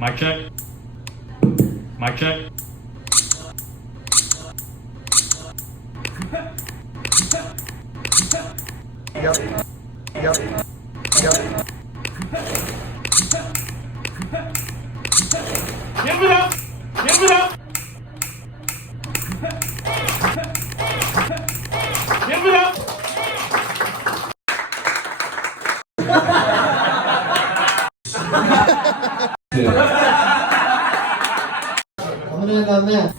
Mic check. Mic check. Yep. Yep. Yep. Give it up. Give it up. Give it up. Ano na yan,